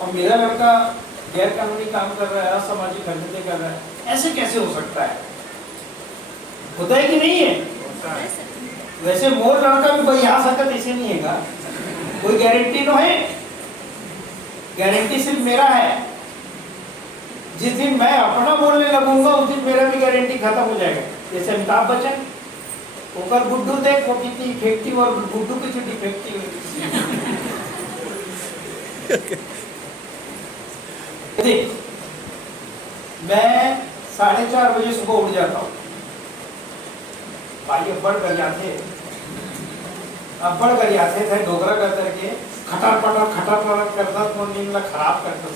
और मेरा लड़का गैर कानूनी काम कर रहा है, असामाजिक हरकतें कर रहा है, ऐसे कैसे हो सकता है? होता है कि नहीं है? वैसे मोर लड़का भी भाई यहाँ सकत ऐसे नहीं है, कोई गारंटी तो है? गारंटी सिर्फ मेरा है। जिस दिन मैं अपना बोलने लगूंगा उस दिन मेरा भी गारंटी खत्म हो जाएगा। जैसे अमिताभ बच्चन, ओकर गुड्डू देख वो कितनी इफेक्टिव और गुड्डू की डिफेक्टिव है। मैं 4:30 बजे सुबह उठ जाता हूँ। भाई अब्बड़ गरियाथे थे डोगरा कर करके खटर पटर करता तो नींद खराब करता।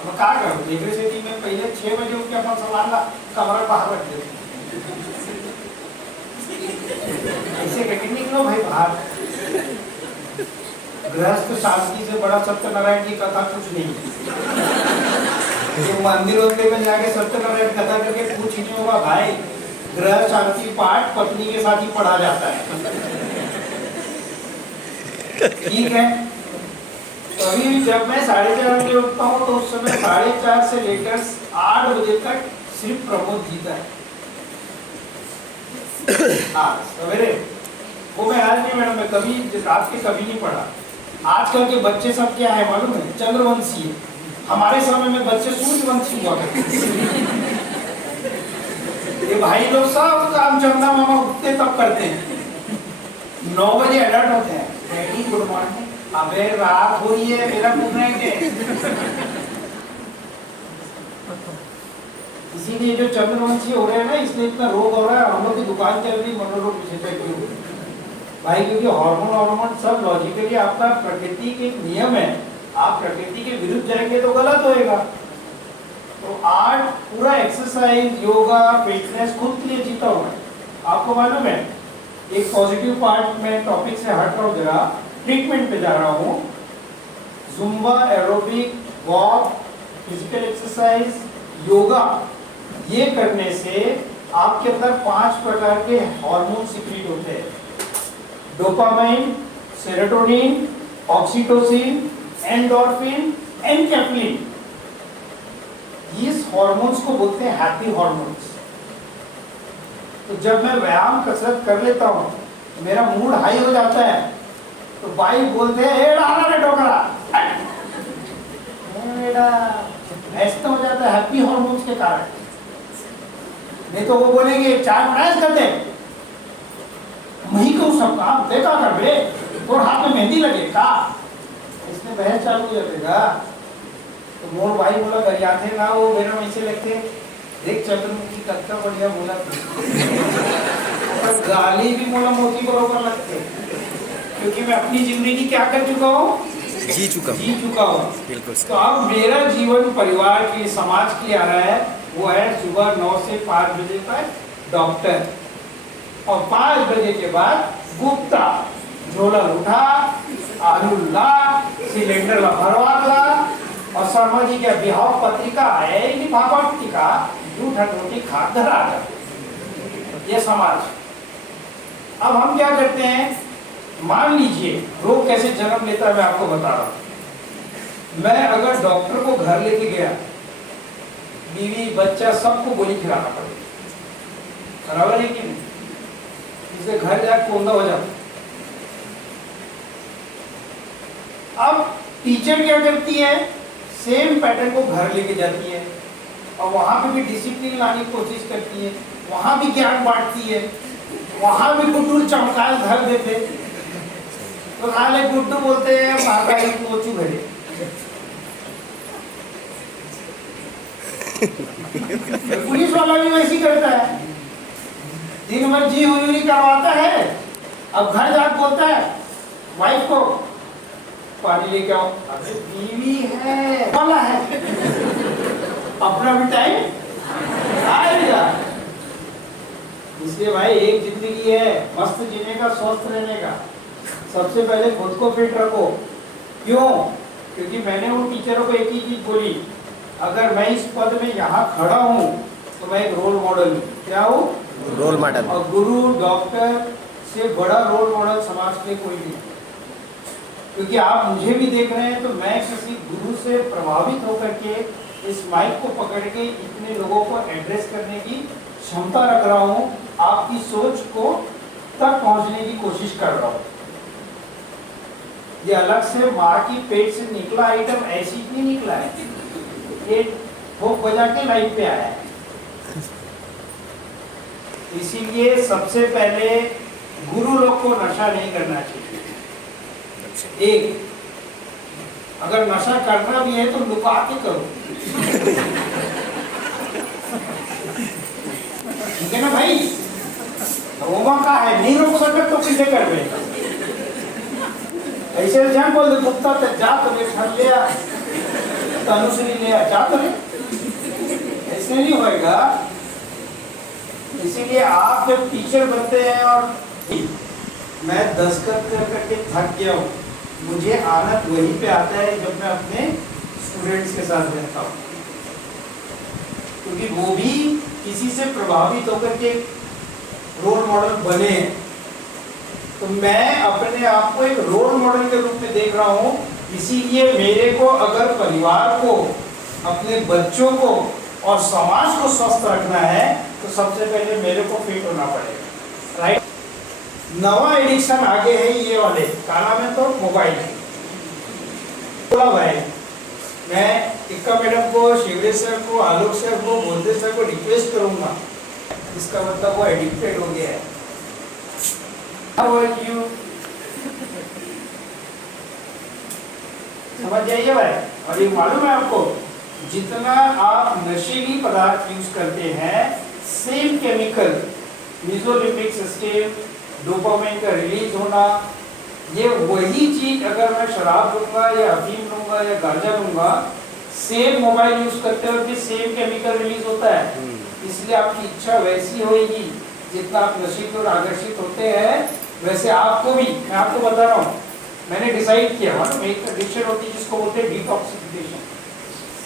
अब क्या करूँ? इलेक्ट्रिसिटी में पहले 6 बजे उठ के अपन सामान ला कमरा बाहर रख देते। ऐसे करके निकलो भाई बाहर। गृहस्थ शांति से बड़ा सत्यनारायण की कथा कुछ नहीं। मंदिरों में जाके सत्यनारायण कथा करके कुछ नहीं होगा भाई। गृह शांति पाठ पत्नी के साथ ही पढ़ा जाता है। ठीक है, तो अभी जब मैं 4:30 बजे उठता हूँ तो उस समय 4:30 से लेकर 8 बजे तक सिर्फ प्रमोद जीता है। हाँ सवेरे वो मैं आज नहीं मैडम, मैं कभी रात के कभी नहीं पढ़ा। आजकल के बच्चे सब क्या है मालूम है? चंद्रवंशी है। हमारे समय में बच्चे सूर्यवंशी हुआ करते। ये भाई लोग सब काम चंदा मामा उठते तब करते हैं। 9 बजे अलर्ट होते हैं, डैडी गुड मॉर्निंग। अबे रात हो रही है, मेरा पूछना है इसीलिए जो चंद्रवंशी हो रहे हैं ना, इसलिए इतना रोग हो रहा है। हम लोग की दुकान चल रही मनोरोग विशेषज्ञ भाई, क्योंकि हार्मोन सब लॉजिकली आपका प्रकृति के नियम है। आप प्रकृति के विरुद्ध जाएंगे तो गलत होएगा। तो आज पूरा एक्सरसाइज, योगा, फिटनेस खुद के लिए जीता हुआ है। आपको मालूम है, एक पॉजिटिव पार्ट में टॉपिक से हट रहा हूँ, जरा ट्रीटमेंट पे जा रहा हूँ। Zumba, aerobic, walk, physical exercise, yoga, ये करने से आपके अंदर 5 प्रकार के हार्मोन सिक्रीट होते हैं। Dopamine, serotonin, oxytocin, endorphin, enkephalin. इस हार्मोन्स को बोलते हैं हैप्पी हार्मोन्स। तो जब मैं व्यायाम कसरत कर लेता हूँ तो मेरा मूड हाई हो जाता है। तो भाई बोलते हैं ए डाला रे डोकरा, ऐसा हो जाता है हैप्पी हार्मोन्स के कारण। नहीं तो वो बोलेंगे चाय बनाए करते वही को सब काम देखा कर बे, तो हाथ में मेहंदी लगे का, इसमें बहस चालू हो जाएगा। तो मोर भाई बोला गरियाथे ना वो मेरे वैसे लगते देख चंद्रमुखी कत्ता बढ़िया बोला और गाली भी बोला मोती बरोबर लगते, क्योंकि मैं अपनी जिंदगी क्या कर चुका हूँ, जी चुका हूँ। बिल्कुल। तो अब मेरा जीवन परिवार के समाज के लिए आ रहा है, वो है सुबह 9 से 5 बजे तक डॉक्टर, और 5 बजे के बाद गुप्ता। झोला उठा, आलू ला, सिलेंडर ला भरवा ला, और शर्मा जी के बिहाव पत्रिका है पत्रिका झूठा रोटी खा घर आ जा। ये समाज। अब हम क्या करते हैं, मान लीजिए रोग कैसे जन्म लेता है मैं आपको बता रहा हूँ। मैं अगर डॉक्टर को घर लेके गया, बीवी बच्चा सबको गोली खिलाना पड़ेगा, बराबर है कि नहीं? इसे घर जाके कोंदा हो जाता। अब टीचर क्या करती है, सेम पैटर्न को घर लेके जाती है और वहां पे भी डिसिप्लिन लाने की कोशिश करती है, वहां भी ज्ञान बांटती है, वहां भी गुड्डू चमकाल धर देते। तो खाले गुड्डू बोलते हैं महाकाली कोचू घरे। पुलिस वाला भी वैसी करता है, दिन भर जी हुजूरी करवाता है, अब घर जाकर बोलता है वाइफ को पानी लेके आओ। अरे बीवी है, वाला है, अपना भी टाइम आएगा। इसलिए भाई एक जिंदगी है, मस्त जीने का, स्वस्थ रहने का। सबसे पहले खुद को फिट रखो। क्यों? क्योंकि मैंने उन टीचरों को एक ही चीज बोली, अगर मैं इस पद में यहाँ खड़ा हूँ तो मैं एक रोल मॉडल हूँ। क्या हूँ? Role model. और गुरु डॉक्टर से बड़ा रोल मॉडल समाज के कोई नहीं, क्योंकि आप मुझे भी देख रहे हैं तो मैं किसी गुरु शुरू से प्रभावित होकर के इस माइक को पकड़ के इतने लोगों को एड्रेस करने की क्षमता रख रहा हूं, आपकी सोच को तक पहुंचने की कोशिश कर रहा हूं। ये अलग से माँ की पेट से निकला आइटम ऐसी नहीं निकला है, ये ठोक बजा के लाइफ पे आया है। इसीलिए सबसे पहले गुरु लोग को नशा नहीं करना चाहिए। एक, अगर नशा करना भी है तो लुका के करो, ठीक है ना भाई? रोमा का है, नहीं रोक सके तो किसे कर देगा? ऐसे जान बोल दे गुप्ता तक जा तो ठन लिया, अनुश्री लिया, जा तो ऐसे नहीं होएगा। इसीलिए आप जब टीचर बनते हैं, और मैं दस्तखत कर करके थक गया हूँ, मुझे आनंद वहीं पे आता है जब मैं अपने स्टूडेंट्स के साथ रहता हूँ, क्योंकि वो भी किसी से प्रभावित होकर के रोल मॉडल बने। तो मैं अपने आप को एक रोल मॉडल के रूप में देख रहा हूँ। इसीलिए मेरे को अगर परिवार को, अपने बच्चों को और समाज को स्वस्थ रखना है तो सबसे पहले मेरे को फिट होना पड़ेगा, राइट? नवा एडिक्शन आगे है ये वाले, क्या नाम है तो मोबाइल। बोला भाई, मैं टिक्का मैडम को, शिवरेश सर को, आलोक सर को, बोलते सर को रिक्वेस्ट करूंगा, इसका मतलब वो एडिक्टेड हो गया है। How are you? समझ जाइए भाई। और ये मालूम है आपको, जितना आप नशीली पदार्थ यूज करते हैं, same chemical, mesolimbic system, dopamine का रिलीज होना, ये वही चीज अगर मैं शराब लूंगा या अफीम लूंगा या गांजा लूंगा, सेम मोबाइल यूज करते हुए भी सेम केमिकल रिलीज होता है। इसलिए आपकी इच्छा वैसी होगी, जितना आप नशे की ओर आकर्षित होते हैं वैसे आपको भी। मैं आपको बता रहा हूँ, मैंने डिसाइड किया, मालूम एक कंडीशन होती है जिसको बोलते हैं डिटॉक्सिफिकेशन।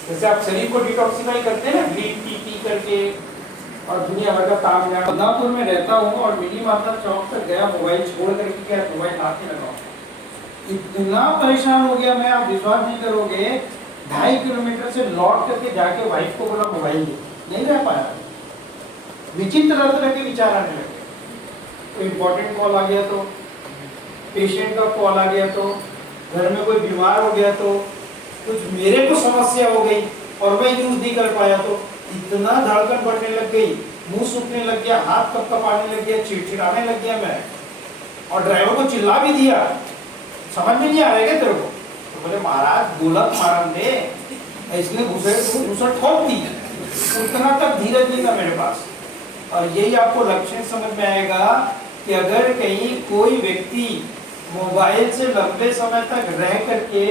जैसे आप शरीर को डिटॉक्सिफाई करते हैं ना, ग्रीन टी पी करके, और दुनिया भर का ताम झाम। बदनापुर में रहता हूँ और मिनी माता चौक तक गया, मोबाइल छोड़ करके क्या, मोबाइल हाथ में लगाओ, इतना परेशान हो गया मैं, आप विश्वास नहीं करोगे। 2.5 किलोमीटर से लौट करके जाके वाइफ को बोला मोबाइल नहीं रह पाया। विचित्र तरह के विचार आने लगे। कोई इंपॉर्टेंट कॉल आ गया तो, पेशेंट का कॉल आ गया तो, घर में कोई बीमार हो गया तो, कुछ मेरे को समस्या हो गई और मैं यूज नहीं कर पाया तो इतना धड़कन बढ़ने लग गई, मुंह सूखने लग गया, हाथ कपकपाने लग गया, चिड़चिड़ाने लग गया मैं, और ड्राइवर को चिल्ला भी दिया। समझ में नहीं आ रहा है क्या तेरे को? तो बोले महाराज गोलक मारन दे, इसने घुसट ठोक दी। उतना तक धीरज नहीं था मेरे पास। और यही आपको लक्षण समझ में आएगा कि अगर कहीं कोई व्यक्ति मोबाइल से लंबे समय तक रह करके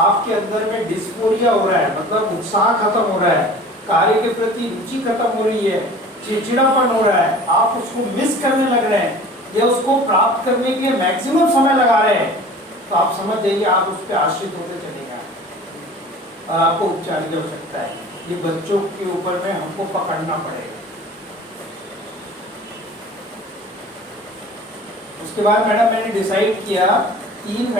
आपके अंदर में डिस्फोरिया हो रहा है, मतलब उत्साह खत्म हो रहा है, कार्य के प्रति रुचि खत्म हो रही है, चिड़चिड़ापन हो रहा है, आप उसको मिस करने लग रहे हैं या उसको प्राप्त करने के लिए मैक्सिमम समय लगा रहे हैं, तो आप समझ जाइए आप उस पर आश्रित होते चले गए और आपको उपचार की आवश्यकता है। ये बच्चों के ऊपर में हमको पकड़ना पड़ेगा। उसके बाद मैडम मैंने डिसाइड किया 3